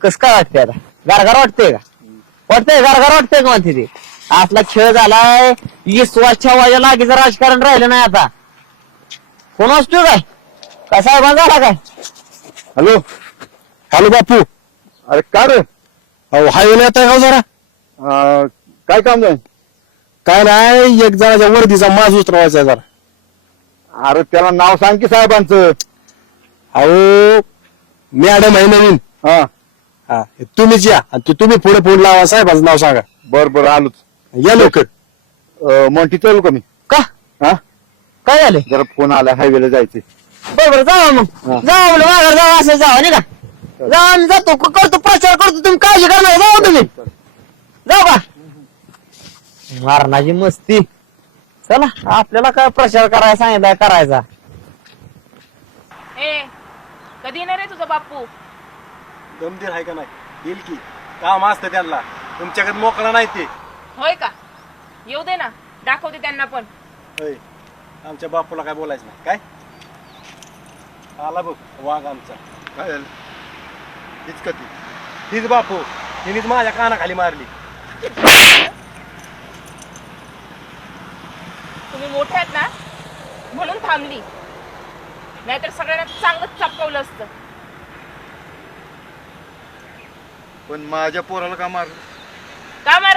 कस काय वाटतंय आता गारगार वाटतंय का गारगार वाटतंय का म्हणते ते असला खेळ झालाय विश्वाच्या वाजा लागीचं राजकारण राहिलं नाही आता कोण असतो काय साहेबांना झाला काय हॅलो हॅलो बापू अरे का रे अहो हायवे येत आहे का जरा काय काम नाही काय नाही एक जणाच्या वर्दीचा माज उतरवायचा जरा अरे त्याला नाव सांग की साहेबांचं अहो मॅडम आहे नवीन हा हा तुम्हीच या आणि तुम्ही पुढे फोन लावा साहेबांचं नाव सांगा बर बर आलोच या लवकर मोठी चालू का मी का हा काय झालं जरा फोन आला हायवेला जायचे बरोबर जावा मग जावा म्हणलं माघार जावा असं जावा नाही का जावा आम्ही जातो करतो प्रचार करतो तुम्ही काळजी करणार जावा तुम्ही जाऊ का मारणाची मस्ती चला आपल्याला काय प्रचार करायला सांगितलं करायचा ए कधी येणार आहे तुझा बापू दमदीर आहे का नाही येईल की काम असतं त्यांना तुमच्याकडे मोकळा नाही ते होय का येऊ दे ना दाखवते त्यांना पण होय आमच्या बापूला काय बोलायचं नाही काय आला बघ वाघ आमचा काय झालं हीच कधी हीच बापू हिनीच माझ्या कानाखाली मारली तुम्ही मोठे आहेत ना म्हणून थांबली नाहीतर सगळ्यांना चांगलंच चपकवलं असतं पण माझ्या पोराला का मारलं का मार